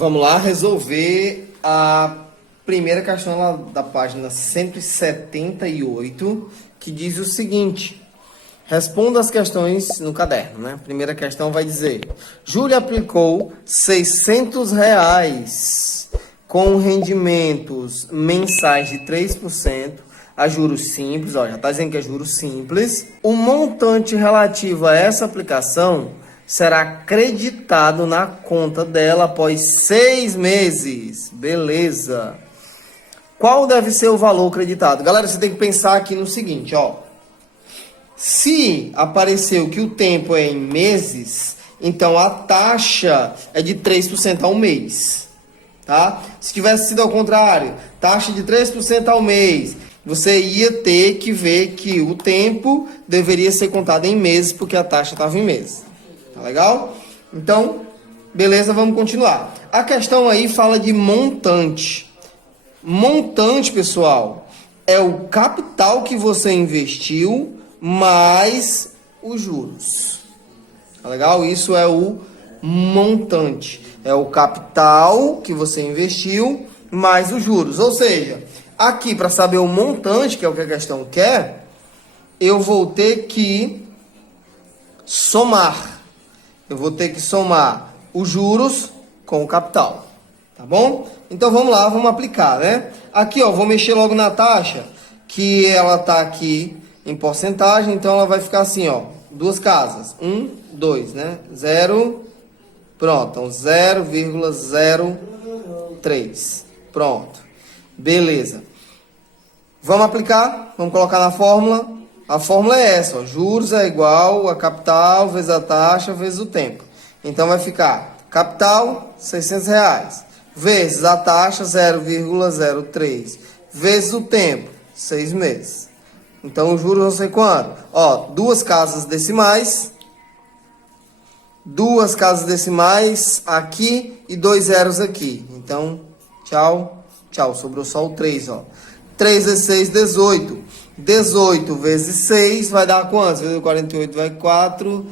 Vamos lá resolver a primeira questão lá da página 178, que diz o seguinte: responda as questões no caderno, né? A primeira questão vai dizer: Júlia aplicou R$ 600 com rendimentos mensais de 3% a juros simples, ó, já está dizendo que é juros simples. O montante relativo a essa aplicação será creditado na conta dela após 6 meses. Beleza. Qual deve ser o valor creditado? Galera, você tem que pensar aqui no seguinte, ó. Se apareceu que o tempo é em meses, então a taxa é de 3% ao mês, tá? Se tivesse sido ao contrário, taxa de 3% ao mês, você ia ter que ver que o tempo deveria ser contado em meses, porque a taxa estava em meses. Tá legal? Então, beleza, vamos continuar. A questão aí fala de montante. Montante, pessoal, é o capital que você investiu mais os juros. Tá legal? Isso é o montante. É o capital que você investiu mais os juros. Ou seja, aqui para saber o montante, que é o que a questão quer, eu vou ter que somar. Eu vou ter que somar os juros com o capital. Tá bom? Então vamos lá, vamos aplicar, né? Aqui, ó, vou mexer logo na taxa, que ela tá aqui em porcentagem, então ela vai ficar assim, ó, duas casas, 1, 2, né? 0, pronto, então 0,03, pronto, beleza. Vamos aplicar, vamos colocar na fórmula. A fórmula é essa, ó, juros é igual a capital vezes a taxa vezes o tempo. Então vai ficar capital, R$ 600, vezes a taxa, 0,03, vezes o tempo, 6 meses. Então, os juros vão ser quanto? Ó, duas casas decimais aqui e 2 zeros aqui. Então, tchau, tchau. Sobrou só o 3, ó. 3 vezes 6, 18. 18 vezes 6 vai dar quanto? 48 vai 4.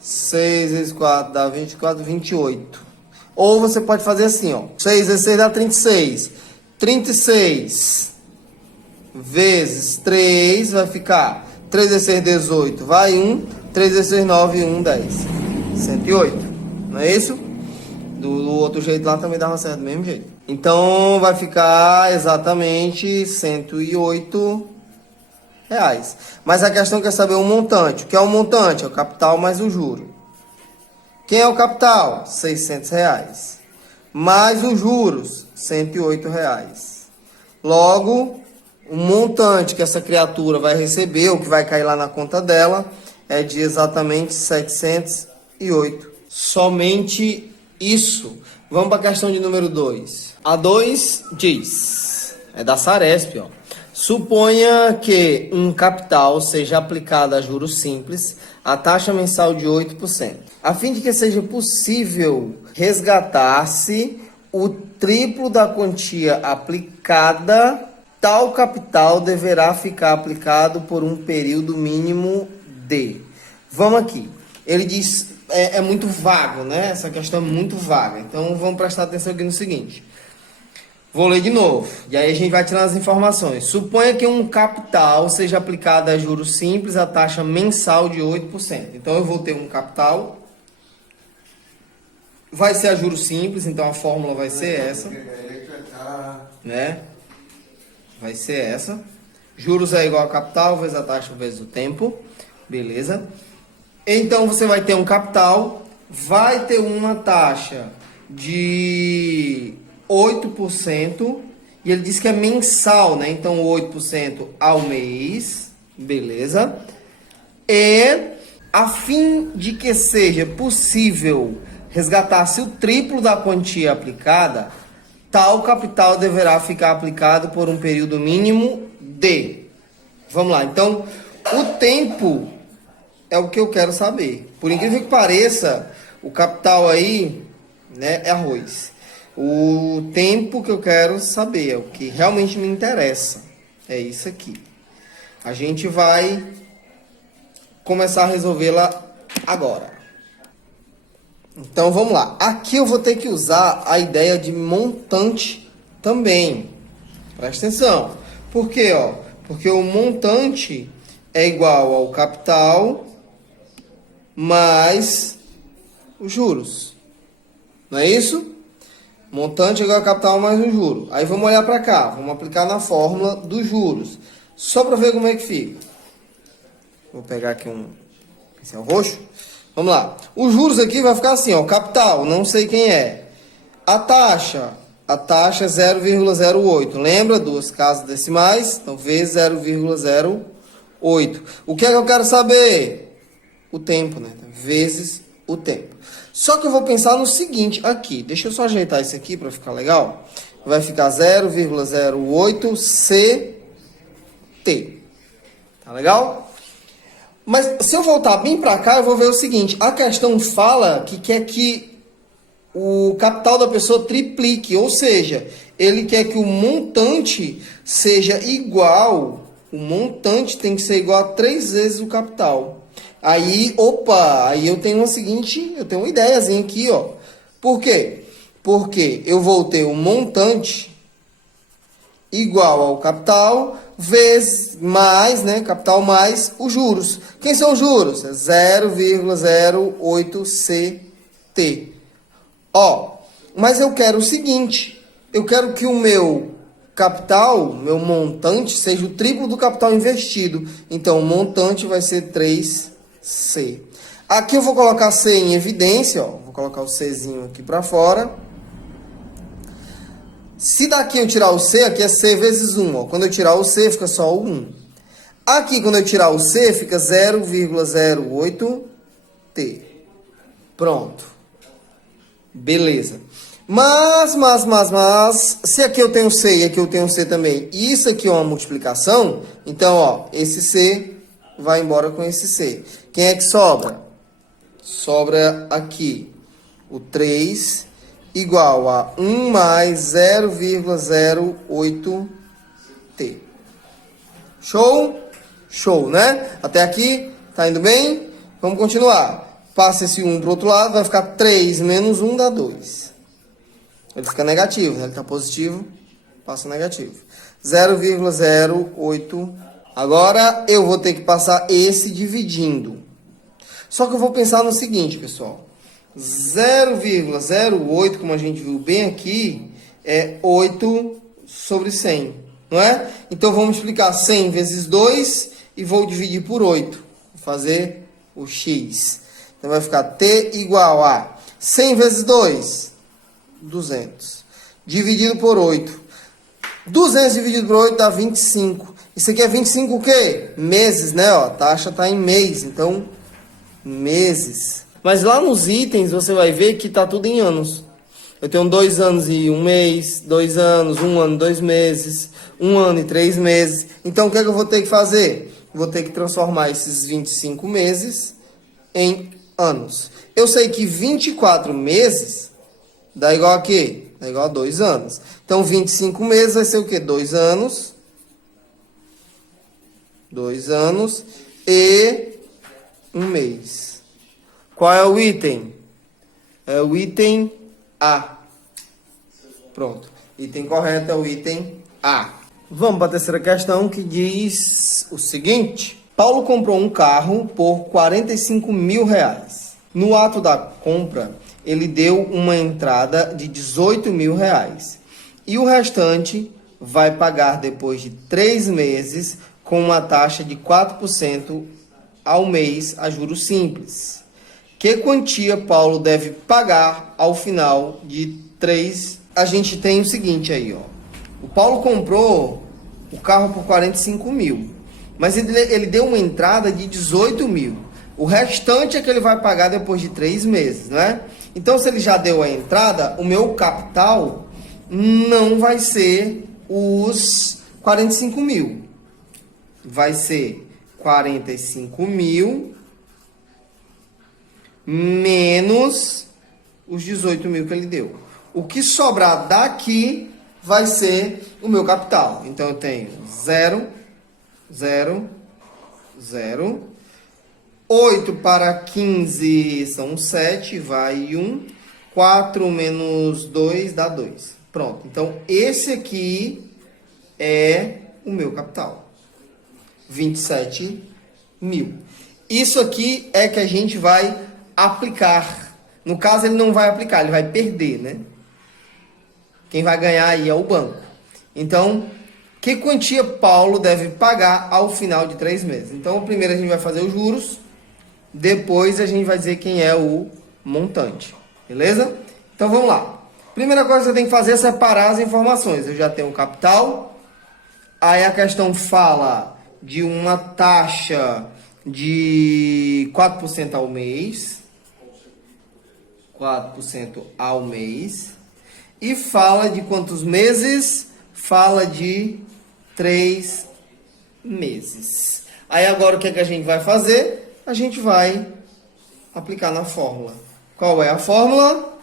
6 vezes 4 dá 24, 28. Ou você pode fazer assim, ó. 6 vezes 6 dá 36. 36 vezes 3 vai ficar 3 vezes 6, 18, vai 1, 3 vezes 6, 9, 1, 10. 108, não é isso? Do outro jeito lá também dava certo do mesmo jeito. Então vai ficar exatamente R$ 108. Mas a questão quer saber o montante. O que é o montante? É o capital mais o juro. Quem é o capital? R$ 600. Mais os juros, R$ 108. Logo, o montante que essa criatura vai receber, ou que vai cair lá na conta dela, é de exatamente 708. Somente isso. Vamos para a questão de número 2. A 2 diz, é da Saresp, ó. Suponha que um capital seja aplicado a juros simples, a taxa mensal de 8%. A fim de que seja possível resgatar-se o triplo da quantia aplicada, tal capital deverá ficar aplicado por um período mínimo de... Vamos aqui. Ele diz, é muito vago, né? Essa questão é muito vaga. Então, vamos prestar atenção aqui no seguinte. Vou ler de novo. E aí a gente vai tirando as informações. Suponha que um capital seja aplicado a juros simples, a taxa mensal de 8%. Então, eu vou ter um capital. Vai ser a juros simples, então a fórmula vai ser essa. Né? Vai ser essa. Juros é igual a capital vezes a taxa vezes o tempo. Beleza? Então, você vai ter um capital. Vai ter uma taxa de 8%. E ele diz que é mensal, né? Então, 8% ao mês. Beleza? E, a fim de que seja possível resgatar-se o triplo da quantia aplicada, tal capital deverá ficar aplicado por um período mínimo de... Vamos lá, então, o tempo é o que eu quero saber. Por incrível que pareça, o capital aí, né, é arroz. O tempo que eu quero saber, é o que realmente me interessa, é isso aqui. A gente vai começar a resolvê-la agora. Então vamos lá. Aqui eu vou ter que usar a ideia de montante também. Presta atenção. Por quê? Porque o montante é igual ao capital mais os juros. Não é isso? Montante é igual ao capital mais o juro. Aí vamos olhar para cá. Vamos aplicar na fórmula dos juros. Só para ver como é que fica. Vou pegar aqui um pincel roxo. Vamos lá. Os juros aqui vai ficar assim, ó. Capital, não sei quem é. A taxa é 0,08. Lembra? Duas casas decimais. Então, vezes 0,08. O que é que eu quero saber? O tempo, né? Vezes o tempo. Só que eu vou pensar no seguinte aqui. Deixa eu só ajeitar isso aqui para ficar legal. Vai ficar 0,08 CT. Tá legal? Mas se eu voltar bem para cá, eu vou ver o seguinte. A questão fala que quer que o capital da pessoa triplique. Ou seja, ele quer que o montante seja igual. O montante tem que ser igual a 3 vezes o capital. Aí, aí eu tenho uma ideiazinha aqui, ó. Por quê? Porque eu vou ter o montante igual ao capital vezes mais, né, capital mais os juros. Quem são os juros? 0,08 CT. Mas eu quero o seguinte, eu quero que o meu capital, meu montante, seja o triplo do capital investido. Então, o montante vai ser 3C. Aqui eu vou colocar C em evidência, ó. Vou colocar o Czinho aqui para fora. Se daqui eu tirar o C, aqui é C vezes 1. Ó. Quando eu tirar o C, fica só o 1. Aqui, quando eu tirar o C, fica 0,08T. Pronto. Beleza. Mas, se aqui eu tenho C e aqui eu tenho C também, e isso aqui é uma multiplicação, então, ó, esse C vai embora com esse C. Quem é que sobra? Sobra aqui o 3 igual a 1 mais 0,08T. Show? Show, né? Até aqui, tá indo bem? Vamos continuar. Passa esse 1 para o outro lado, vai ficar 3 menos 1 dá 2. Ele fica negativo, né? Ele está positivo, passa negativo. 0,08. Agora eu vou ter que passar esse dividindo. Só que eu vou pensar no seguinte, pessoal. 0,08, como a gente viu bem aqui, é 8 sobre 100, não é? Então vamos multiplicar 100 vezes 2 e vou dividir por 8. Vou fazer o x. Então vai ficar t igual a 100 vezes 2, 200. Dividido por 8. 200 dividido por 8 dá 25. Isso aqui é 25 o quê? Meses, né? Ó, a taxa está em mês, então meses. Mas lá nos itens você vai ver que está tudo em anos. Eu tenho 2 anos e 1 mês, 2 anos, 1 ano e 2 meses, 1 ano e 3 meses. Então o que é que eu vou ter que fazer? Vou ter que transformar esses 25 meses em anos. Eu sei que 24 meses dá igual a quê? Dá igual a 2 anos. Então 25 meses vai ser o quê? 2 anos. 2 anos e 1 mês. Qual é o item? É o item A. Pronto. Item correto é o item A. Vamos para a terceira questão que diz o seguinte. Paulo comprou um carro por 45 mil reais. No ato da compra, ele deu uma entrada de 18 mil reais. E o restante vai pagar depois de 3 meses com uma taxa de 4% ao mês a juros simples. Que quantia Paulo deve pagar ao final de 3? A gente tem o seguinte aí, ó. O Paulo comprou o carro por 45 mil, mas ele deu uma entrada de 18 mil. O restante é que ele vai pagar depois de 3 meses, né? Então, se ele já deu a entrada, o meu capital não vai ser os 45 mil. Vai ser 45 mil menos os 18 mil que ele deu. O que sobrar daqui vai ser o meu capital. Então, eu tenho 0, 0, 0. 8 para 15 são 7, vai 1. 4 menos 2 dá 2. Pronto. Então, esse aqui é o meu capital. 27 mil. Isso aqui é que a gente vai aplicar. No caso, ele não vai aplicar, ele vai perder, né? Quem vai ganhar aí é o banco. Então, que quantia Paulo deve pagar ao final de 3 meses? Então, primeiro a gente vai fazer os juros, depois a gente vai dizer quem é o montante. Beleza? Então, vamos lá. Primeira coisa que você tem que fazer é separar as informações. Eu já tenho o capital. Aí a questão fala de uma taxa de 4% ao mês. 4% ao mês. E fala de quantos meses? Fala de 3 meses. Aí agora o que é que a gente vai fazer? A gente vai aplicar na fórmula. Qual é a fórmula?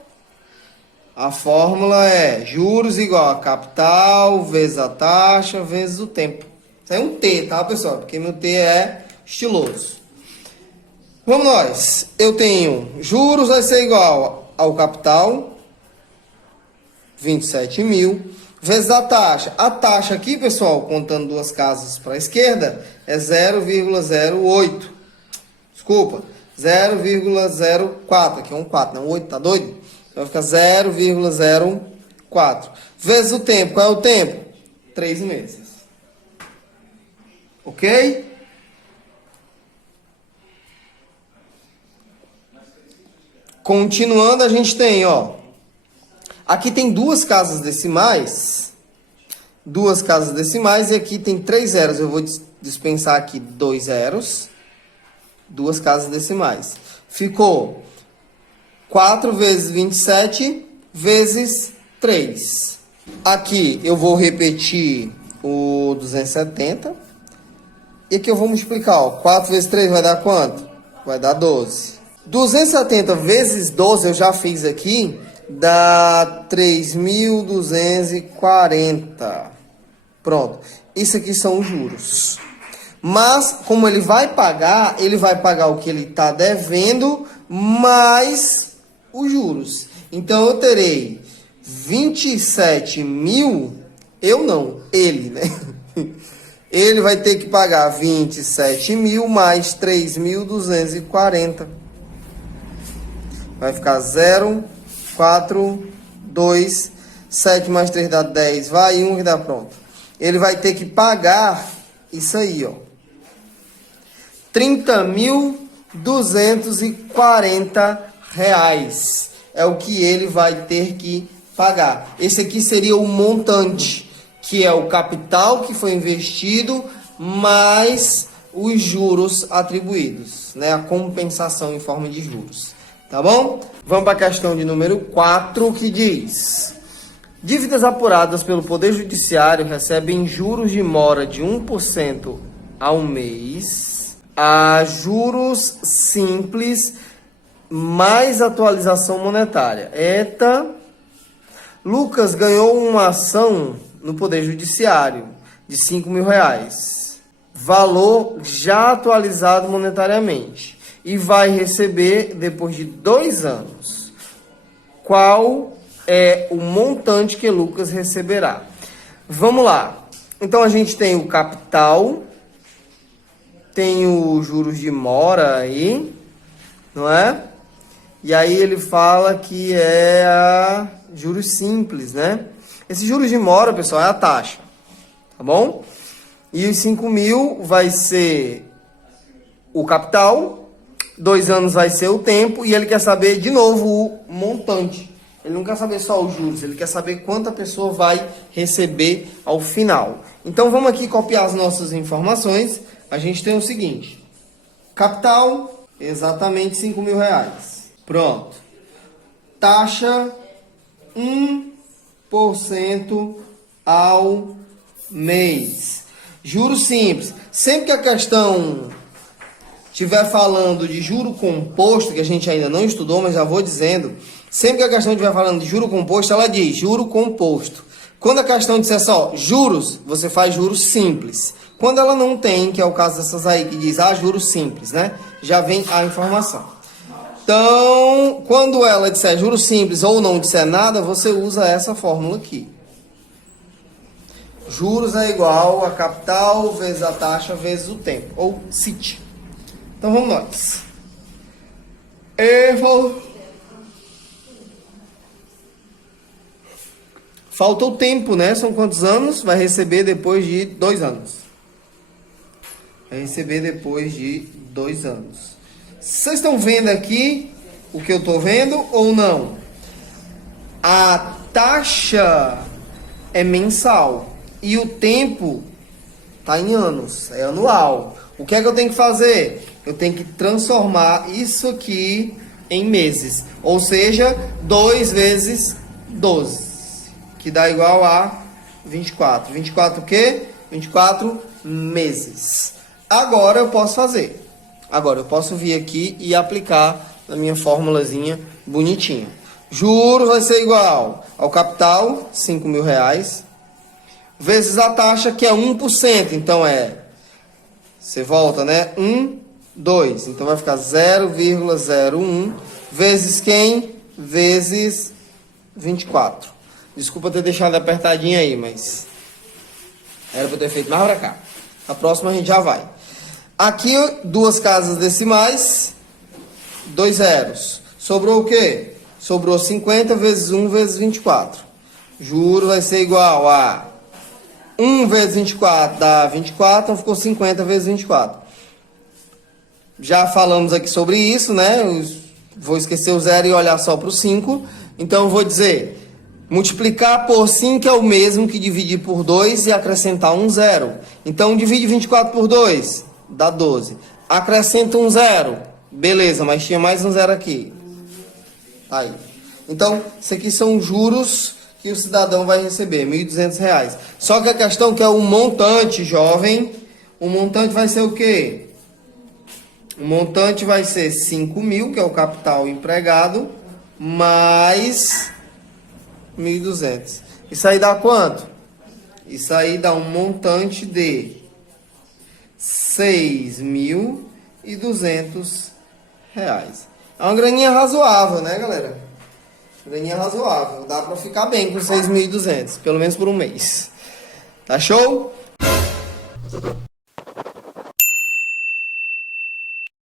A fórmula é juros igual a capital vezes a taxa vezes o tempo. Isso é um T, tá, pessoal? Porque meu T é estiloso. Vamos nós. Eu tenho juros vai ser igual ao capital, 27 mil, vezes a taxa. A taxa aqui, pessoal, contando duas casas para a esquerda, é 0,08. Desculpa, 0,04. Aqui é um 4, não 8, tá doido? Vai ficar 0,04. Vezes o tempo. Qual é o tempo? 3 meses. Ok? Continuando, a gente tem, ó. Aqui tem duas casas decimais. Duas casas decimais e aqui tem 3 zeros. Eu vou dispensar aqui 2 zeros. Duas casas decimais. Ficou 4 vezes 27 vezes 3. Aqui eu vou repetir o 270. E aqui eu vou multiplicar, ó. 4 vezes 3 vai dar quanto? Vai dar 12. 270 vezes 12 eu já fiz aqui, dá 3.240. Pronto. Isso aqui são os juros. Mas, como ele vai pagar o que ele está devendo, mais os juros. Então, eu terei 27 mil, eu não, ele, né? Ele vai ter que pagar 27 mil mais 3.240. Vai ficar 0, 4, 2, 7 mais 3 dá 10, vai 1 que dá pronto. Ele vai ter que pagar isso aí, ó. 30.240 reais é o que ele vai ter que pagar. Esse aqui seria o montante, que é o capital que foi investido, mais os juros atribuídos, né? A compensação em forma de juros. Tá bom? Vamos para a questão de número 4, que diz: dívidas apuradas pelo Poder Judiciário recebem juros de mora de 1% ao mês, a juros simples mais atualização monetária. Eita! Lucas ganhou uma ação no Poder Judiciário de 5 mil reais, valor já atualizado monetariamente, e vai receber depois de 2 anos. Qual é o montante que Lucas receberá? Vamos lá. Então a gente tem o capital, tem os juros de mora aí, não é? E aí ele fala que é a juros simples, né? Esse juros de mora, pessoal, é a taxa, tá bom? E os 5 mil vai ser o capital, 2 anos vai ser o tempo, e ele quer saber de novo o montante. Ele não quer saber só os juros, ele quer saber quanto a pessoa vai receber ao final. Então vamos aqui copiar as nossas informações. A gente tem o seguinte: capital, exatamente 5 mil reais. Pronto. Taxa, 1% ao mês. Juros simples. Sempre que a questão estiver falando de juro composto, que a gente ainda não estudou, mas já vou dizendo, sempre que a questão estiver falando de juro composto, ela diz juro composto. Quando a questão disser só juros, você faz juros simples. Quando ela não tem, que é o caso dessas aí que diz juros simples, né? Já vem a informação. Então, quando ela disser juros simples ou não disser nada, você usa essa fórmula aqui. Juros é igual a capital vezes a taxa vezes o tempo, ou CIT. Então vamos nós. Falta o tempo, né? São quantos anos? Vai receber depois de 2 anos. Vai receber depois de 2 anos. Vocês estão vendo aqui o que eu estou vendo ou não? A taxa é mensal e o tempo está em anos, é anual. O que é que eu tenho que fazer? Eu tenho que transformar isso aqui em meses. Ou seja, 2 vezes 12, que dá igual a 24. 24 o quê? 24 meses. Agora eu posso fazer. Agora eu posso vir aqui e aplicar na minha formulazinha bonitinha. Juros vai ser igual ao capital, R$5.000, vezes a taxa, que é 1%. Então você volta, né? 2. Então vai ficar 0,01 vezes quem? Vezes 24. Desculpa ter deixado apertadinho aí, mas era para eu ter feito mais para cá. A próxima a gente já vai. Aqui, 2 casas decimais, 2 zeros. Sobrou o quê? Sobrou 50 vezes 1 vezes 24. Juros vai ser igual a 1 vezes 24 dá 24, então ficou 50 vezes 24. Já falamos aqui sobre isso, né? Vou esquecer o 0 e olhar só para o 5. Então eu vou dizer, multiplicar por 5 é o mesmo que dividir por 2 e acrescentar um 0. Então divide 24 por 2, dá 12. Acrescenta um 0. Beleza, mas tinha mais um 0 aqui. Aí. Então, isso aqui são juros que o cidadão vai receber, R$1.200. Só que a questão que é o montante, jovem, o montante vai ser o quê? O montante vai ser 5.000, que é o capital empregado, mais 1.200. Isso aí dá quanto? Isso aí dá um montante de R$6.200. É uma graninha razoável, né, galera? Graninha razoável. Dá pra ficar bem com 6.200, pelo menos por um mês. Tá show?